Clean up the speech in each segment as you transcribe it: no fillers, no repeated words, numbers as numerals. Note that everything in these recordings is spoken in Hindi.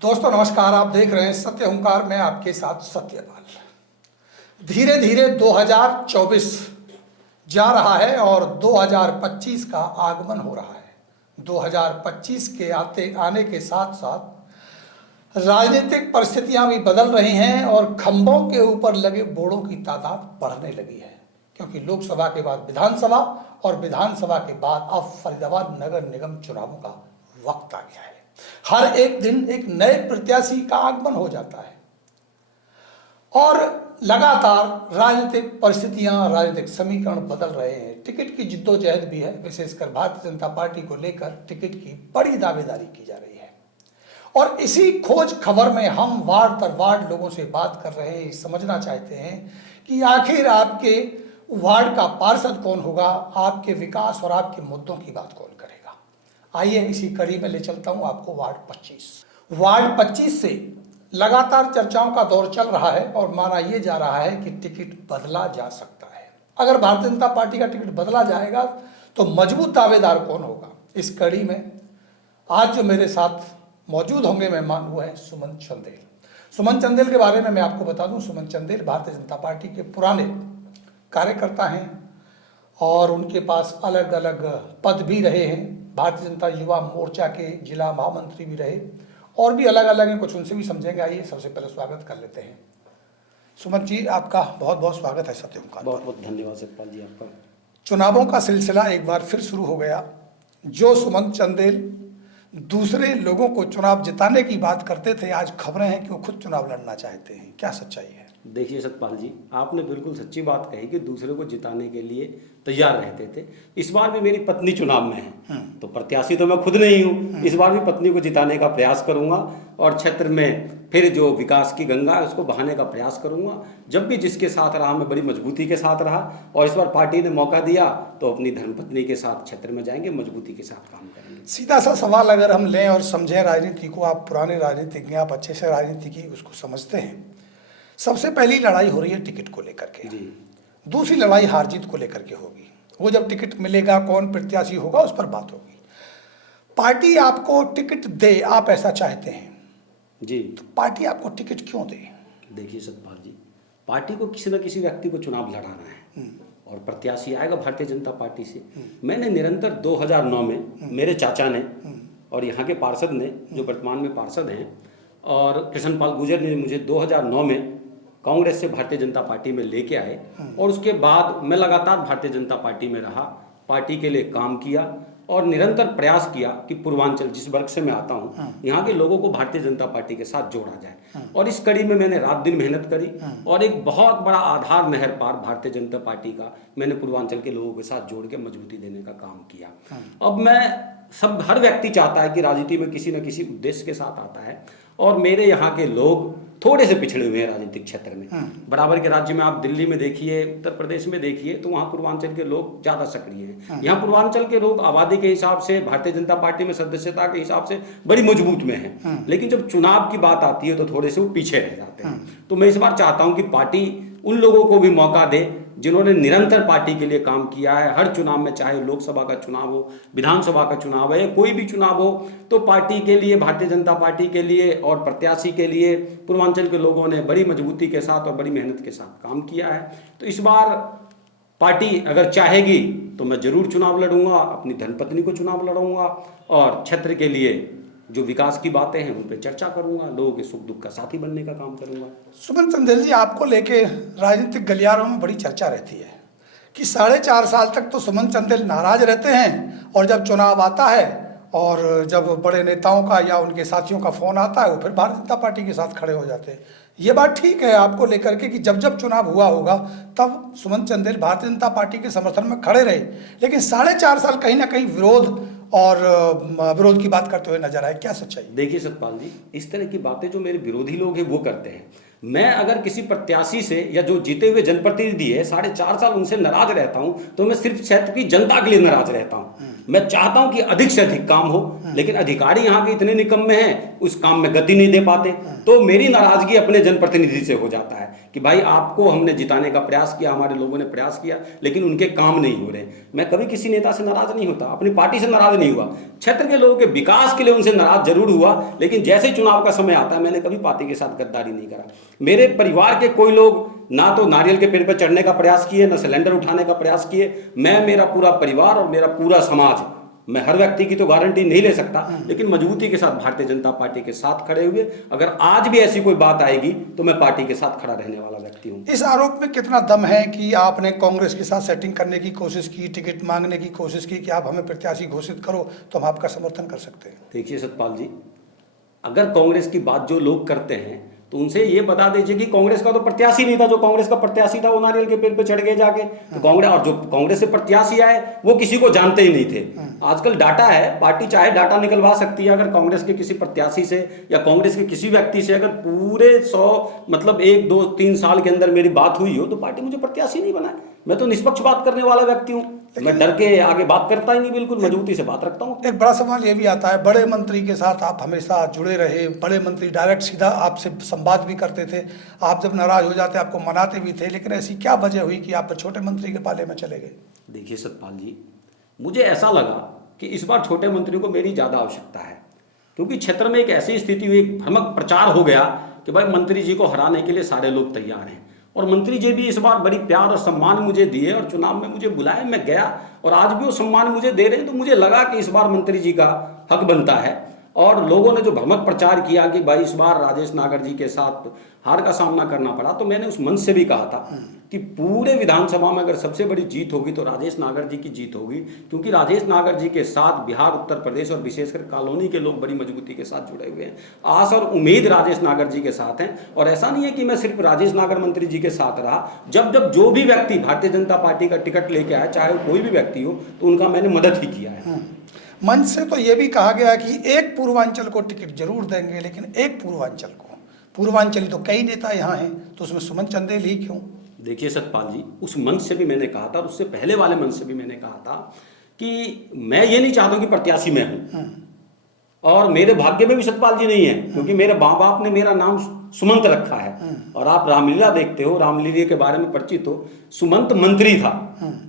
दोस्तों नमस्कार। आप देख रहे हैं सत्य हुंकार में आपके साथ सत्यपाल। धीरे धीरे 2024 जा रहा है और 2025 का आगमन हो रहा है। 2025 के आने के साथ साथ राजनीतिक परिस्थितियां भी बदल रही हैं और खंभों के ऊपर लगे बोर्डों की तादाद बढ़ने लगी है, क्योंकि लोकसभा के बाद विधानसभा और विधानसभा के बाद अब फरीदाबाद नगर निगम चुनावों का वक्त आ गया है। हर एक दिन एक नए प्रत्याशी का आगमन हो जाता है और लगातार राजनीतिक परिस्थितियां, राजनीतिक समीकरण बदल रहे हैं। टिकट की जिद्दोजहद भी है, विशेषकर भारतीय जनता पार्टी को लेकर टिकट की बड़ी दावेदारी की जा रही है। और इसी खोज खबर में हम वार्ड दर वार्ड लोगों से बात कर रहे हैं, समझना चाहते हैं कि आखिर आपके वार्ड का पार्षद कौन होगा, आपके विकास और आपके मुद्दों की बात कौन करेगा। आइए इसी कड़ी में ले चलता हूं आपको वार्ड 25। वार्ड 25 से लगातार चर्चाओं का दौर चल रहा है और माना यह जा रहा है कि टिकट बदला जा सकता है। अगर भारतीय जनता पार्टी का टिकट बदला जाएगा तो मजबूत दावेदार कौन होगा। इस कड़ी में आज जो मेरे साथ मौजूद होंगे मेहमान, वो है सुमन चंदेल। सुमन चंदेल के बारे में मैं आपको बता दूं, सुमन चंदेल भारतीय जनता पार्टी के पुराने कार्यकर्ता हैं और उनके पास अलग अलग पद भी रहे हैं। भारतीय जनता युवा मोर्चा के जिला महामंत्री भी रहे और भी अलग अलग हैं, कुछ उनसे भी समझेंगे। आइए सबसे पहले स्वागत कर लेते हैं। सुमन जी, आपका बहुत बहुत स्वागत है सत्य हुंकार। बहुत बहुत धन्यवाद सतपाल जी आपका। चुनावों का सिलसिला एक बार फिर शुरू हो गया। जो सुमन चंदेल दूसरे लोगों को चुनाव जिताने की बात करते थे, आज खबरें हैं कि वो खुद चुनाव लड़ना चाहते हैं। क्या सच्चाई है? देखिए सतपाल जी, आपने बिल्कुल सच्ची बात कही कि दूसरे को जिताने के लिए तैयार रहते थे। इस बार भी मेरी पत्नी चुनाव में है, तो प्रत्याशी तो मैं खुद नहीं हूँ। इस बार भी पत्नी को जिताने का प्रयास करूंगा और क्षेत्र में फिर जो विकास की गंगा है उसको बहाने का प्रयास करूंगा। जब भी जिसके साथ रहा मैं बड़ी मजबूती के साथ रहा और इस बार पार्टी ने मौका दिया तो अपनी धर्मपत्नी के साथ क्षेत्र में जाएंगे, मजबूती के साथ काम करेंगे। सीधा सा सवाल अगर हम लें और समझें राजनीति को, आप पुराने राजनीतिज्ञ, आप अच्छे से राजनीति की उसको समझते हैं। सबसे पहली लड़ाई हो रही है टिकट को लेकर के जी। दूसरी लड़ाई हार जीत को लेकर के होगी। वो जब टिकट मिलेगा, कौन प्रत्याशी होगा, उस पर बात होगी। पार्टी आपको टिकट दे, आप ऐसा चाहते हैं जी, तो पार्टी आपको टिकट क्यों दे? देखिए सतपाल जी, पार्टी को किसी न किसी व्यक्ति को चुनाव लड़ाना है और प्रत्याशी आएगा भारतीय जनता पार्टी से। मैंने निरंतर 2009 में मेरे चाचा ने और यहाँ के पार्षद ने, जो वर्तमान में पार्षद हैं, और कृष्ण पाल गुर्जर ने मुझे 2009 में कांग्रेस से भारतीय जनता पार्टी में लेके आए और उसके बाद मैं लगातार भारतीय जनता पार्टी में रहा, पार्टी के लिए काम किया और निरंतर प्रयास किया कि पूर्वांचल, जिस वर्ग से मैं आता हूँ, यहाँ के लोगों को भारतीय जनता पार्टी के साथ जोड़ा जाए। और इस कड़ी में मैंने रात दिन मेहनत करी और एक बहुत बड़ा आधार नहर पार भारतीय जनता पार्टी का मैंने पूर्वांचल के लोगों के साथ जोड़ के मजबूती देने का काम किया। अब हर व्यक्ति चाहता है कि राजनीति में किसी न किसी उद्देश्य के साथ आता है और मेरे यहाँ के लोग थोड़े से पिछड़े हुए हैं राजनीतिक क्षेत्र में। बराबर के राज्य में आप दिल्ली में देखिए, उत्तर प्रदेश में देखिए, तो वहाँ पूर्वांचल के लोग ज़्यादा सक्रिय हैं। यहाँ पूर्वांचल के लोग आबादी के हिसाब से, भारतीय जनता पार्टी में सदस्यता के हिसाब से बड़ी मजबूत में हैं, लेकिन जब चुनाव की बात आती है तो थोड़े से वो पीछे रह जाते हैं। तो मैं इस बार चाहता हूँ कि पार्टी उन लोगों को भी मौका दे जिन्होंने निरंतर पार्टी के लिए काम किया है। हर चुनाव में, चाहे लोकसभा का चुनाव हो, विधानसभा का चुनाव है, कोई भी चुनाव हो, तो पार्टी के लिए, भारतीय जनता पार्टी के लिए और प्रत्याशी के लिए पूर्वांचल के लोगों ने बड़ी मजबूती के साथ और बड़ी मेहनत के साथ काम किया है। तो इस बार पार्टी अगर चाहेगी तो मैं जरूर चुनाव लड़ूंगा, अपनी धर्मपत्नी को चुनाव लड़ूंगा और क्षेत्र के लिए जो विकास की बातें हैं उन पर चर्चा करूंगा, लोगों के सुख दुख का साथी बनने का काम करूंगा। सुमन चंदेल जी, आपको लेके राजनीतिक गलियारों में बड़ी चर्चा रहती है कि 4.5 साल तक तो सुमन चंदेल नाराज रहते हैं और जब चुनाव आता है और जब बड़े नेताओं का या उनके साथियों का फोन आता है वो फिर भारतीय जनता पार्टी के साथ खड़े हो जाते हैं। ये बात ठीक है आपको लेकर के कि जब जब चुनाव हुआ होगा तब सुमन चंदेल भारतीय जनता पार्टी के समर्थन में खड़े रहे, लेकिन 4.5 साल कहीं ना कहीं विरोध की बात करते हुए नजर आए। क्या सच्चाई? देखिए सतपाल जी, इस तरह की बातें जो मेरे विरोधी लोग हैं वो करते हैं। मैं अगर किसी प्रत्याशी से या जो जीते हुए जनप्रतिनिधि है 4.5 साल उनसे नाराज रहता हूं तो मैं सिर्फ क्षेत्र की जनता के लिए नाराज रहता हूं। मैं चाहता हूं कि अधिक से अधिक काम हो, लेकिन अधिकारी यहाँ के इतने निकम्मे हैं, उस काम में गति नहीं दे पाते। तो मेरी नाराजगी अपने जनप्रतिनिधि से हो जाता है कि भाई आपको हमने जिताने का प्रयास किया, हमारे लोगों ने प्रयास किया, लेकिन उनके काम नहीं हो रहे। मैं कभी किसी नेता से नाराज नहीं होता, अपनी पार्टी से नाराज नहीं हुआ, क्षेत्र के लोगों के विकास के लिए उनसे नाराज जरूर हुआ, लेकिन जैसे चुनाव का समय आता है मैंने कभी पार्टी के साथ गद्दारी नहीं करा। मेरे परिवार के कोई लोग ना तो नारियल के पेड़ पर चढ़ने का प्रयास किए, ना सिलेंडर उठाने का प्रयास किए। मैं, मेरा पूरा परिवार और मेरा पूरा समाज, मैं हर व्यक्ति की तो गारंटी नहीं ले सकता, लेकिन मजबूती के साथ भारतीय जनता पार्टी के साथ खड़े हुए। अगर आज भी ऐसी कोई बात आएगी तो मैं पार्टी के साथ खड़ा रहने वाला व्यक्ति हूं। इस आरोप में कितना दम है कि आपने कांग्रेस के साथ सेटिंग करने की कोशिश की, टिकट मांगने की कोशिश की कि आप हमें प्रत्याशी घोषित करो तो हम आपका समर्थन कर सकते हैं? देखिए सतपाल जी, अगर कांग्रेस की बात जो लोग करते हैं तो उनसे ये बता दीजिए कि कांग्रेस का तो प्रत्याशी नहीं था। जो कांग्रेस का प्रत्याशी था वो नारियल के पेड़ पे चढ़ गए जाके। तो कांग्रेस, और जो कांग्रेस से प्रत्याशी आए वो किसी को जानते ही नहीं थे। आजकल डाटा है, पार्टी चाहे डाटा निकलवा सकती है। अगर कांग्रेस के किसी प्रत्याशी से या कांग्रेस के किसी व्यक्ति से अगर पूरे 100 मतलब 1, 2, 3 साल के अंदर मेरी बात हुई हो तो पार्टी मुझे प्रत्याशी नहीं बनाए। मैं तो निष्पक्ष बात करने वाला व्यक्ति हूँ, मैं डर के आगे बात करता ही नहीं, बिल्कुल मजबूती से बात रखता हूँ। एक बड़ा सवाल ये भी आता है, बड़े मंत्री के साथ आप हमेशा जुड़े रहे, बड़े मंत्री डायरेक्ट सीधा आपसे संवाद भी करते थे, आप जब नाराज हो जाते आपको मनाते भी थे, लेकिन ऐसी क्या वजह हुई कि आप छोटे मंत्री के पाले में चले गए? देखिए सतपाल जी, मुझे ऐसा लगा कि इस बार छोटे मंत्री को मेरी ज़्यादा आवश्यकता है, क्योंकि क्षेत्र में एक ऐसी स्थिति हुई, एक भ्रामक प्रचार हो गया कि भाई मंत्री जी को हराने के लिए सारे लोग तैयार हैं। और मंत्री जी भी इस बार बड़ी प्यार और सम्मान मुझे दिए और चुनाव में मुझे बुलाए, मैं गया और आज भी वो सम्मान मुझे दे रहे हैं। तो मुझे लगा कि इस बार मंत्री जी का हक बनता है। और लोगों ने जो भ्रामक प्रचार किया कि भाई इस बार राजेश नागर जी के साथ हार का सामना करना पड़ा, तो मैंने उस मंच से भी कहा था कि पूरे विधानसभा में अगर सबसे बड़ी जीत होगी तो राजेश नागर जी की जीत होगी, क्योंकि राजेश नागर जी के साथ बिहार, उत्तर प्रदेश और विशेषकर कॉलोनी के लोग बड़ी मजबूती के साथ जुड़े हुए हैं। आस और उम्मीद राजेश नागर जी के साथ हैं। और ऐसा नहीं है कि मैं सिर्फ राजेश नागर मंत्री जी के साथ रहा, जब जब जो भी व्यक्ति भारतीय जनता पार्टी का टिकट लेके आया, चाहे कोई भी व्यक्ति हो, तो उनका मैंने मदद ही किया है। मंच से तो ये भी कहा गया कि एक पूर्वांचल को टिकट जरूर देंगे, लेकिन एक पूर्वांचल को, पूर्वांचली तो कई नेता यहाँ हैं, तो उसमें सुमन चंदेल ही क्यों? देखिए सतपाल जी, उस मंच से भी मैंने कहा था और उससे पहले वाले मंच से भी मैंने कहा था कि मैं ये नहीं चाहता कि प्रत्याशी मैं हूं, और मेरे भाग्य में भी सतपाल जी नहीं है, क्योंकि मेरे माँ बाप ने मेरा नाम सुमंत रखा है। और आप रामलीला देखते हो, रामलीला के बारे में परिचित हो, सुमंत मंत्री था,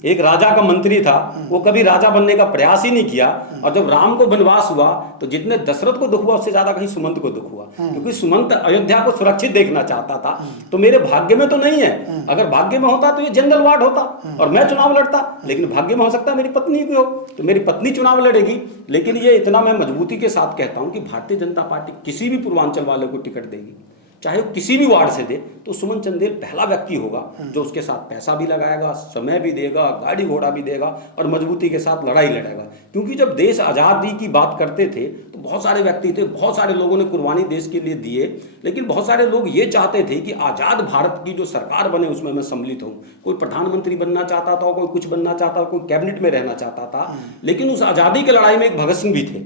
एक राजा का मंत्री था, वो कभी राजा बनने का प्रयास ही नहीं किया। और जब राम को वनवास हुआ तो जितने दशरथ को दुख हुआ उससे ज्यादा कहीं सुमंत को दुख हुआ, क्योंकि सुमंत अयोध्या को सुरक्षित देखना चाहता था। तो मेरे भाग्य में तो नहीं है, अगर भाग्य में होता तो ये जनरल वार्ड होता और मैं चुनाव लड़ता, लेकिन भाग्य में हो सकता है मेरी पत्नी भी हो, तो मेरी पत्नी चुनाव लड़ेगी। लेकिन ये इतना मैं मजबूती के साथ कहता हूं कि भारतीय जनता पार्टी किसी भी पूर्वांचल वाले को टिकट देगी, चाहे वो किसी भी वार्ड से दे, तो सुमन चंदेल पहला व्यक्ति होगा जो उसके साथ पैसा भी लगाएगा, समय भी देगा, गाड़ी घोड़ा भी देगा और मजबूती के साथ लड़ाई लड़ेगा। क्योंकि जब देश आज़ादी की बात करते थे तो बहुत सारे व्यक्ति थे, बहुत सारे लोगों ने कुर्बानी देश के लिए दिए, लेकिन बहुत सारे लोग ये चाहते थे कि आज़ाद भारत की जो सरकार बने उसमें मैं सम्मिलित हूँ। कोई प्रधानमंत्री बनना चाहता था, कोई कुछ बनना चाहता था, कोई कैबिनेट में रहना चाहता था। लेकिन उस आज़ादी की लड़ाई में एक भगत सिंह भी थे,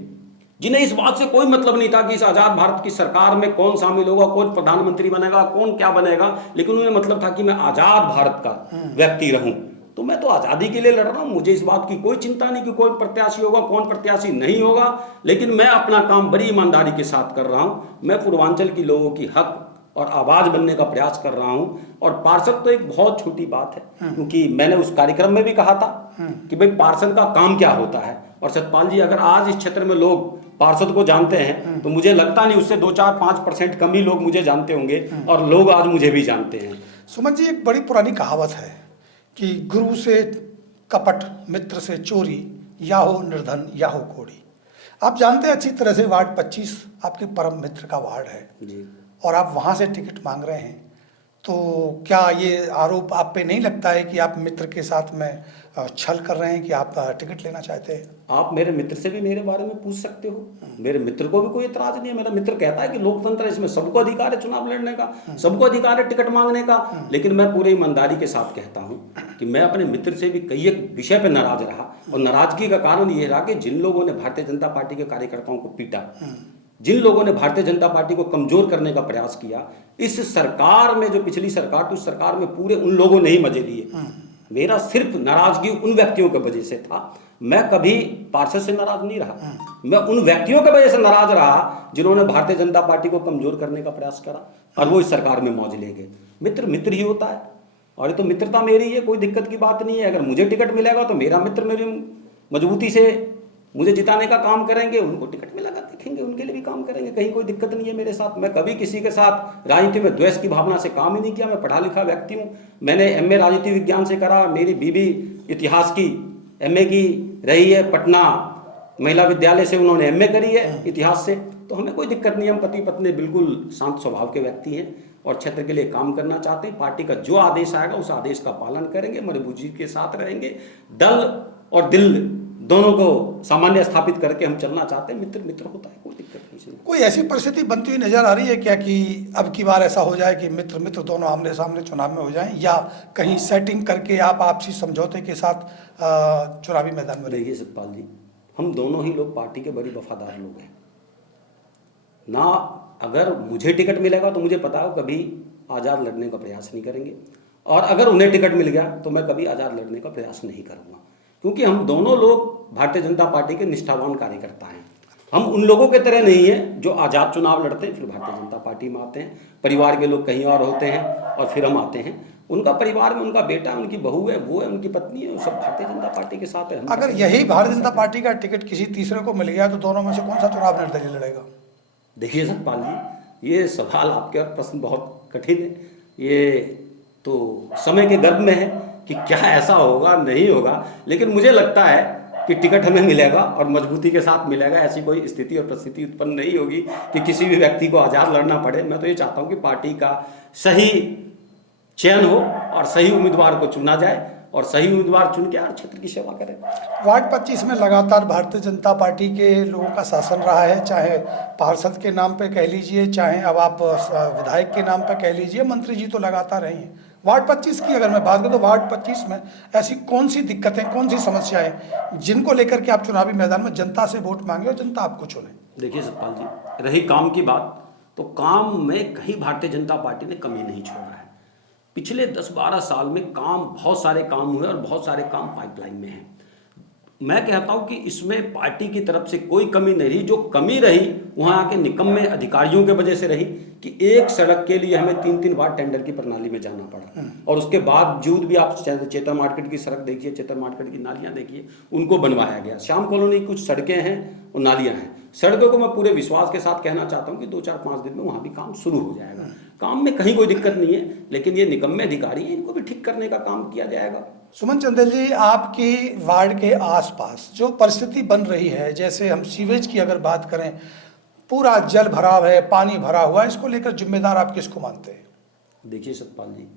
जिन्हें इस बात से कोई मतलब नहीं था कि इस आजाद भारत की सरकार में कौन शामिल होगा, कौन प्रधानमंत्री बनेगा, कौन क्या बनेगा, लेकिन उन्हें मतलब था कि मैं आजाद भारत का व्यक्ति रहूं। तो मैं तो आजादी के लिए लड़ रहा हूं, मुझे इस बात की कोई चिंता नहीं कि कौन प्रत्याशी होगा, कौन प्रत्याशी नहीं होगा, लेकिन मैं अपना काम बड़ी ईमानदारी के साथ कर रहा हूं। मैं पूर्वांचल की लोगों की हक और आवाज बनने का प्रयास कर रहा हूं। और पार्षद तो एक बहुत छोटी बात है, क्योंकि मैंने उस कार्यक्रम में भी कहा था कि भाई पार्षद का काम क्या होता है। और सतपाल जी, अगर आज इस क्षेत्र में लोग पार्षद को जानते हैं तो मुझे लगता नहीं उससे 2-4-5% कम ही लोग मुझे जानते होंगे, और लोग आज मुझे भी जानते हैं। सुमन जी, एक बड़ी पुरानी कहावत है कि गुरु से कपट, मित्र से चोरी, या हो निर्धन या हो कोड़ी। आप जानते हैं अच्छी तरह से वार्ड 25 आपके परम मित्र का वार्ड है जी, और आप वहाँ से टिकट मांग रहे हैं, तो क्या ये आरोप आप पे नहीं लगता है कि आप मित्र के साथ में छल कर रहे हैं कि आप टिकट लेना चाहते हैं? आप मेरे मित्र से भी मेरे बारे में पूछ सकते हो, मेरे मित्र को भी कोई एतराज नहीं है। मेरा मित्र कहता है कि लोकतंत्र है, इसमें सबको अधिकार है चुनाव लड़ने का, सबको अधिकार है टिकट मांगने का। लेकिन मैं पूरी ईमानदारी के साथ कहता हूं कि मैं अपने मित्र से भी कई एक विषय पर नाराज रहा, और नाराजगी का कारण यह रहा कि जिन लोगों ने भारतीय जनता पार्टी के कार्यकर्ताओं को पीटा, जिन लोगों ने भारतीय जनता पार्टी को कमजोर करने का प्रयास किया, इस सरकार में जो पिछली सरकार थी उस सरकार में पूरे उन लोगों ने ही मजे लिए। मेरा सिर्फ नाराजगी उन व्यक्तियों की वजह से था मैं कभी पार्षद से नाराज नहीं रहा। मैं उन व्यक्तियों की वजह से नाराज रहा जिन्होंने भारतीय जनता पार्टी को कमजोर करने का प्रयास करा और वो इस सरकार में मौज ले गए। मित्र मित्र ही होता है और ये तो मित्रता मेरी है, कोई दिक्कत की बात नहीं है। अगर मुझे टिकट मिलेगा तो मेरा मित्र मेरी मजबूती से मुझे जिताने का काम करेंगे, उनको टिकट मिलेगा देखेंगे, उनके लिए भी काम करेंगे, कहीं कोई दिक्कत नहीं है मेरे साथ। मैं कभी किसी के साथ राजनीति में द्वेष की भावना से काम ही नहीं किया। मैं पढ़ा लिखा व्यक्ति हूँ, मैंने MA राजनीति विज्ञान से करा, मेरी बीवी इतिहास की MA की रही है, पटना महिला विद्यालय से उन्होंने MA करी है इतिहास से। तो हमें कोई दिक्कत नहीं, हम पति पत्नी बिल्कुल शांत स्वभाव के व्यक्ति हैं और क्षेत्र के लिए काम करना चाहते हैं। पार्टी का जो आदेश आएगा उस आदेश का पालन करेंगे, मजबूती के साथ रहेंगे। दल और दिल दोनों को सामान्य स्थापित करके हम चलना चाहते हैं। मित्र मित्र होता है, कोई दिक्कत नहीं। कोई ऐसी परिस्थिति बनती हुई नजर आ रही है क्या कि अब की बार ऐसा हो जाए कि मित्र मित्र दोनों आमने सामने चुनाव में हो जाएं, या कहीं सेटिंग करके आप आपसी समझौते के साथ चुनावी मैदान में? देखिए सतपाल जी, हम दोनों ही लोग पार्टी के बड़ी वफादार लोग हैं ना। अगर मुझे टिकट मिलेगा तो मुझे पता है कभी आज़ाद लड़ने का प्रयास नहीं करेंगे, और अगर उन्हें टिकट मिल गया तो मैं कभी आज़ाद लड़ने का प्रयास नहीं करूँगा, क्योंकि हम दोनों लोग भारतीय जनता पार्टी के निष्ठावान कार्यकर्ता हैं। हम उन लोगों के तरह नहीं हैं जो आज़ाद चुनाव लड़ते हैं फिर भारतीय जनता पार्टी में आते हैं। परिवार के लोग कहीं और होते हैं और फिर हम आते हैं। उनका परिवार में उनका बेटा, उनकी बहू है, वो है, उनकी पत्नी है, वो सब भारतीय जनता पार्टी के साथ है। अगर यही भारतीय जनता पार्टी का टिकट किसी तीसरे को मिल गया तो दोनों में से कौन सा चुनाव निर्दलीय लड़ेगा? देखिए सतपाल जी, ये सवाल आपके और प्रश्न बहुत कठिन है। ये तो समय के गर्भ में है कि क्या ऐसा होगा नहीं होगा, लेकिन मुझे लगता है कि टिकट हमें मिलेगा और मजबूती के साथ मिलेगा। ऐसी कोई स्थिति और परिस्थिति उत्पन्न नहीं होगी कि किसी भी व्यक्ति को आज़ाद लड़ना पड़े। मैं तो ये चाहता हूँ कि पार्टी का सही चयन हो और सही उम्मीदवार को चुना जाए और सही उम्मीदवार चुन के हर क्षेत्र की सेवा करें। वार्ड 25 में लगातार भारतीय जनता पार्टी के लोगों का शासन रहा है, चाहे पार्षद के नाम पे कह लीजिए, चाहे अब आप विधायक के नाम पे कह लीजिए, मंत्री जी तो लगातार रहे हैं। वार्ड 25 की अगर मैं बात करूँ तो वार्ड 25 में ऐसी कौन सी दिक्कतें, कौन सी समस्याएं जिनको लेकर के आप चुनावी मैदान में जनता से वोट मांगे और जनता आपको चुने? देखिए सतपाल जी, रही काम की बात, तो काम में कहीं भारतीय जनता पार्टी ने कमी नहीं छोड़ा है। पिछले 10-12 साल में काम, बहुत सारे काम हुए और बहुत सारे काम पाइपलाइन में हैं। मैं कहता हूं कि इसमें पार्टी की तरफ से कोई कमी नहीं रही। जो कमी रही वहां के निकम्मे अधिकारियों के वजह से रही कि एक सड़क के लिए हमें 3-3 बार टेंडर की प्रणाली में जाना पड़ा, और उसके बावजूद भी आप चेतर मार्केट की सड़क देखिए, चेतर मार्केट की नालियां देखिए, उनको बनवाया गया। श्याम कॉलोनी कुछ सड़कें हैं और नालियां हैं। सड़कों को मैं पूरे विश्वास के साथ कहना चाहता हूं कि 2-4-5 दिन में वहां भी काम शुरू हो जाएगा। काम में कहीं कोई दिक्कत नहीं है, लेकिन ये निकम्मे अधिकारी हैं, इनको भी ठीक करने का काम किया जाएगा। सुमन चंदेल जी, आपकी वार्ड के आसपास जो परिस्थिति बन रही है, जैसे हम सीवेज की अगर बात करें, पूरा जल भराव है, पानी भरा हुआ है, इसको लेकर जिम्मेदार आप किसको मानते हैं? देखिए सतपाल जी,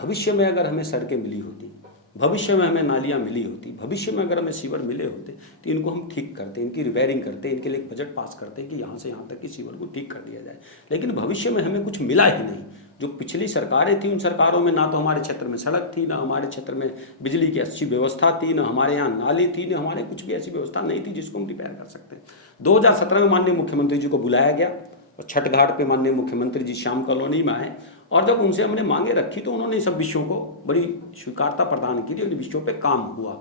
भविष्य में अगर हमें सड़कें मिली होती, भविष्य में हमें नालियाँ मिली होती, भविष्य में अगर हमें सीवर मिले होते तो इनको हम ठीक करते, इनकी रिपेयरिंग करते, इनके लिए एक बजट पास करते कि यहाँ से यहाँ तक की सीवर को ठीक कर दिया जाए। लेकिन भविष्य में हमें कुछ मिला ही नहीं। जो पिछली सरकारें थी, उन सरकारों में ना तो हमारे क्षेत्र में सड़क थी, ना हमारे क्षेत्र में बिजली की अच्छी व्यवस्था थी, ना हमारे यहाँ नाली थी, ना हमारे कुछ भी ऐसी व्यवस्था नहीं थी जिसको हम रिपेयर कर सकते हैं। 2017 में माननीय मुख्यमंत्री जी को बुलाया गया और छठ घाट पे माननीय मुख्यमंत्री जी श्याम कॉलोनी में आए, और जब उनसे हमने मांगे रखी तो उन्होंने सब विषयों को बड़ी स्वीकारता प्रदान की, उन विषयों पे काम हुआ।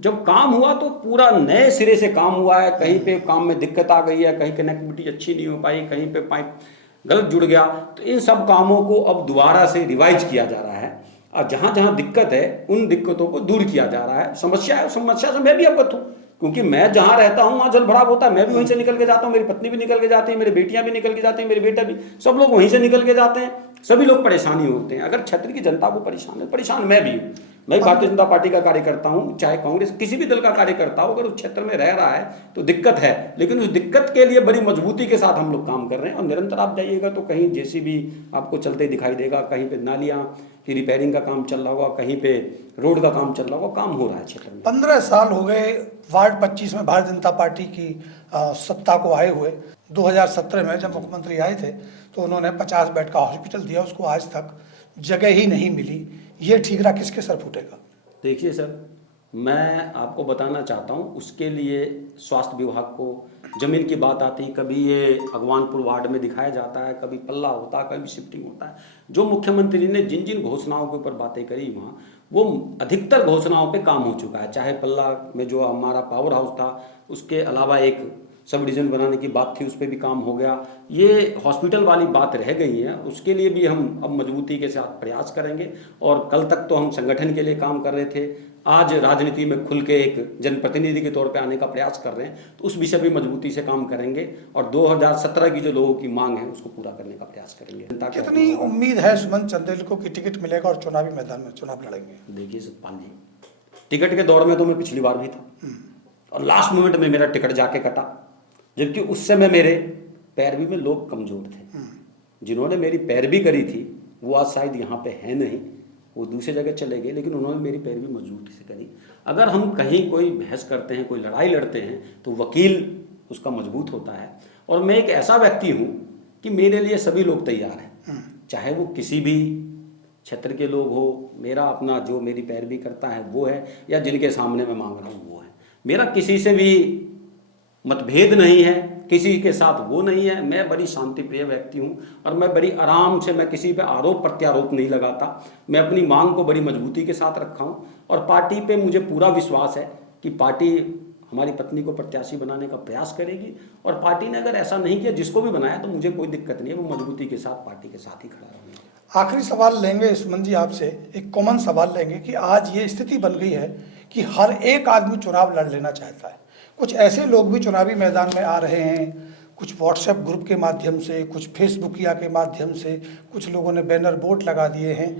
जब काम हुआ तो पूरा नए सिरे से काम हुआ है। कहीं पे काम में दिक्कत आ गई है, कहीं कनेक्टिविटी अच्छी नहीं हो पाई, कहीं पे पाइप गलत जुड़ गया, तो इन सब कामों को अब दोबारा से रिवाइज किया जा रहा है और जहाँ जहाँ दिक्कत है उन दिक्कतों को दूर किया जा रहा है। समस्या है, समस्या से मैं भी अवगत हूँ, क्योंकि मैं जहाँ रहता हूँ वहाँ जल भराव होता है, मैं भी वहीं से निकल के जाता हूँ, मेरी पत्नी भी निकल के जाती है, मेरी बेटियां भी निकल के जाती हैं, मेरे बेटा भी, सब लोग वहीं से निकल के जाते हैं, सभी लोग परेशानी होते हैं। अगर क्षेत्र की जनता को परेशान है, परेशान मैं भी हूँ। मैं भारतीय जनता पार्टी का कार्यकर्ता हूँ, चाहे कांग्रेस किसी भी दल का कार्यकर्ता हो, अगर उस क्षेत्र में रह रहा है तो दिक्कत है, लेकिन उस दिक्कत के लिए बड़ी मजबूती के साथ हम लोग काम कर रहे हैं। और निरंतर आप जाइएगा तो कहीं जेसीबी आपको चलते दिखाई देगा, कहीं पे नालियाँ की रिपेयरिंग का काम चल रहा होगा, कहीं पे रोड का काम चल रहा होगा, काम हो रहा है क्षेत्र में। 15 साल हो गए वार्ड 25 में भारतीय जनता पार्टी की सत्ता को आए हुए। 2017 में जब मुख्यमंत्री आए थे तो उन्होंने 50 बेड का हॉस्पिटल दिया, उसको आज तक जगह ही नहीं मिली। ये ठीकरा किसके सर फूटेगा? देखिए सर, मैं आपको बताना चाहता हूँ, उसके लिए स्वास्थ्य विभाग को जमीन की बात आती, कभी ये अगवानपुर वार्ड में दिखाया जाता है, कभी पल्ला होता है, कभी शिफ्टिंग होता है। जो मुख्यमंत्री ने जिन जिन घोषणाओं के ऊपर बातें करी वहाँ वो अधिकतर घोषणाओं पे काम हो चुका है। चाहे पल्ला में जो हमारा पावर हाउस था, उसके अलावा एक सब डिवीज़न बनाने की बात थी, उस पर भी काम हो गया। ये हॉस्पिटल वाली बात रह गई है, उसके लिए भी हम अब मजबूती के साथ प्रयास करेंगे। और कल तक तो हम संगठन के लिए काम कर रहे थे, आज राजनीति में खुल के एक जनप्रतिनिधि के तौर पे आने का प्रयास कर रहे हैं, तो उस विषय भी मजबूती से काम करेंगे और 2017 की जो लोगों की मांग है उसको पूरा करने का प्रयास करेंगे। कितनी उम्मीद है सुमन चंदेल को कि टिकट मिलेगा और चुनावी मैदान में चुनाव लड़ेंगे? देखिए सतपाल जी, टिकट के दौड़ में तो मैं पिछली बार भी था और लास्ट मोमेंट में मेरा टिकट जाके कटा, जबकि उस समय मेरे पैरवी में लोग कमजोर थे। जिन्होंने मेरी पैरवी करी थी वो आज शायद यहाँ पे है नहीं, वो दूसरी जगह चले गए, लेकिन उन्होंने मेरी पैरवी मजबूती से करी। अगर हम कहीं कोई बहस करते हैं, कोई लड़ाई लड़ते हैं, तो वकील उसका मजबूत होता है। और मैं एक ऐसा व्यक्ति हूँ कि मेरे लिए सभी लोग तैयार हैं, चाहे वो किसी भी क्षेत्र के लोग हो, मेरा अपना जो मेरी पैरवी करता है वो है, या जिनके सामने मैं मांग रहा हूँ वो है। मेरा किसी से भी मतभेद नहीं है, किसी के साथ वो नहीं है। मैं बड़ी शांति प्रिय व्यक्ति हूँ और मैं बड़ी आराम से, मैं किसी पे आरोप प्रत्यारोप नहीं लगाता। मैं अपनी मांग को बड़ी मजबूती के साथ रखा हूँ और पार्टी पे मुझे पूरा विश्वास है कि पार्टी हमारी पत्नी को प्रत्याशी बनाने का प्रयास करेगी। और पार्टी ने अगर ऐसा नहीं किया, जिसको भी बनाया, तो मुझे कोई दिक्कत नहीं है, वो मजबूती के साथ पार्टी के साथ ही खड़ा रहेंगे। आखिरी सवाल लेंगे सुमन जी आपसे, एक कॉमन सवाल लेंगे कि आज ये स्थिति बन गई है कि हर एक आदमी चुनाव लड़ लेना चाहता है। कुछ ऐसे लोग भी चुनावी मैदान में आ रहे हैं, कुछ व्हाट्सएप ग्रुप के माध्यम से, कुछ फेसबुकिया के माध्यम से, कुछ लोगों ने बैनर बोर्ड लगा दिए हैं।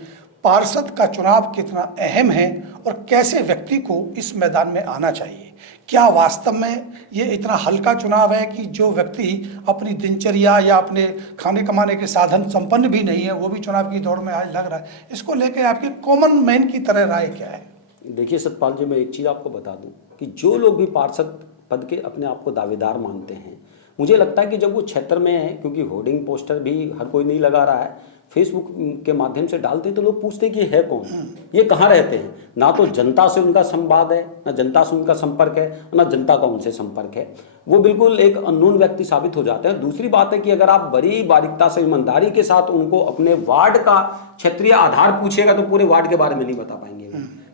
पार्षद का चुनाव कितना अहम है और कैसे व्यक्ति को इस मैदान में आना चाहिए? क्या वास्तव में ये इतना हल्का चुनाव है कि जो व्यक्ति अपनी दिनचर्या या अपने खाने कमाने के साधन संपन्न भी नहीं है, वो भी चुनाव की दौड़ में आज लग रहा है? इसको लेकर आपकी कॉमन मैन की तरह राय क्या है? देखिए सतपाल जी, मैं एक चीज़ आपको बता दूं कि जो लोग भी पार्षद पद के अपने आप को दावेदार मानते हैं, मुझे लगता है कि जब वो क्षेत्र में है, क्योंकि होर्डिंग पोस्टर भी हर कोई नहीं लगा रहा है, फेसबुक के माध्यम से डालते हैं, तो लोग पूछते हैं कि है कौन, ये कहाँ रहते हैं। ना तो जनता से उनका संवाद है, ना जनता से उनका संपर्क है, ना जनता का उनसे संपर्क है। वो बिल्कुल एक अननोन व्यक्ति साबित हो जाते हैं। दूसरी बात है कि अगर आप बड़ी बारीकता से, ईमानदारी के साथ उनको अपने वार्ड का क्षेत्रीय आधार पूछेगा, तो पूरे वार्ड के बारे में नहीं बता पाएंगे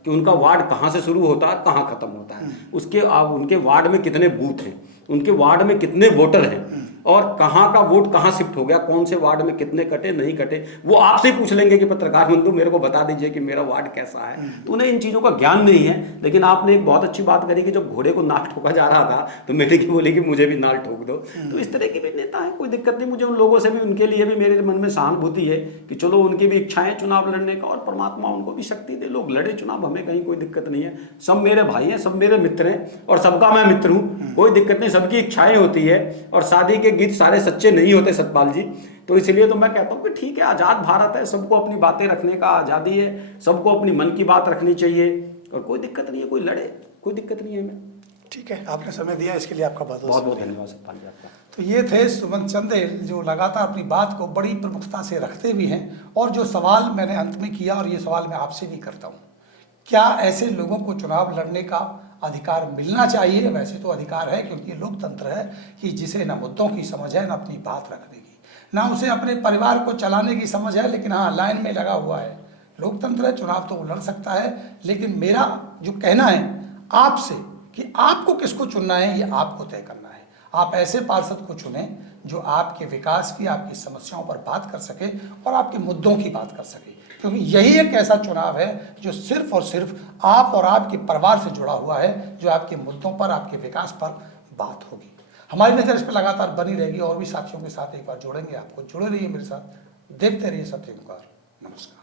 कि उनका वार्ड कहाँ से शुरू होता है, कहाँ खत्म होता है, उसके उनके वार्ड में कितने बूथ हैं, उनके वार्ड में कितने वोटर हैं, और कहाँ का वोट कहाँ शिफ्ट हो गया, कौन से वार्ड में कितने कटे नहीं कटे। वो आपसे ही पूछ लेंगे कि पत्रकार बंधु मेरे को बता दीजिए कि मेरा वार्ड कैसा है। तो उन्हें इन चीज़ों का ज्ञान नहीं है। लेकिन आपने एक बहुत अच्छी बात करी कि जब घोड़े को नाक ठोका जा रहा था, तो मेरे की बोली कि मुझे भी नाल ठोक दो। तो इस तरह के भी नेता है, कोई दिक्कत नहीं। मुझे उन लोगों से भी, उनके लिए भी मेरे मन में सहानुभूति है कि चलो उनकी भी इच्छाएं चुनाव लड़ने का, और परमात्मा उनको भी शक्ति दे, लोग लड़े चुनाव, हमें कहीं कोई दिक्कत नहीं है। सब मेरे भाई हैं, सब मेरे मित्र हैं और सबका मैं मित्र हूँ, कोई दिक्कत नहीं। सबकी इच्छाएं होती है और शादी के गीत सारे सच्चे नहीं होते सतपाल जी। तो इसलिए तो मैं कहता हूँ कि ठीक है, आज़ाद भारत है, सबको अपनी बातें रखने का आज़ादी है, सबको अपनी मन की बात रखनी चाहिए और कोई दिक्कत नहीं है, कोई लड़े, कोई दिक्कत नहीं है हमें। ठीक है, आपने समय दिया, इसके लिए आपका बहुत बहुत धन्यवाद सतपाल जी आपका। तो ये थे सुमन चंदेल, जो लगातार अपनी बात को बड़ी प्रमुखता से रखते भी हैं। और जो सवाल मैंने अंत में किया, और ये सवाल मैं आपसे भी करता हूँ, क्या ऐसे लोगों को चुनाव लड़ने का अधिकार मिलना चाहिए? वैसे तो अधिकार है, क्योंकि लोकतंत्र है कि जिसे ना मुद्दों की समझ है, ना अपनी बात रखने की, ना उसे अपने परिवार को चलाने की समझ है, लेकिन हाँ लाइन में लगा हुआ है। लोकतंत्र है, चुनाव तो वो लड़ सकता है। लेकिन मेरा जो कहना है आपसे कि आपको किसको चुनना है, ये आपको तय करना है। आप ऐसे पार्षद को चुनें जो आपके विकास की, आपकी समस्याओं पर बात कर सके और आपके मुद्दों की बात कर सके, क्योंकि यही एक ऐसा चुनाव है जो सिर्फ और सिर्फ आप और आपके परिवार से जुड़ा हुआ है, जो आपके मुद्दों पर, आपके विकास पर बात होगी। हमारी नज़र इस पर लगातार बनी रहेगी और भी साथियों के साथ एक बार जोड़ेंगे आपको। जुड़े रहिए मेरे साथ, देखते रहिए सत्य ओंकार। नमस्कार।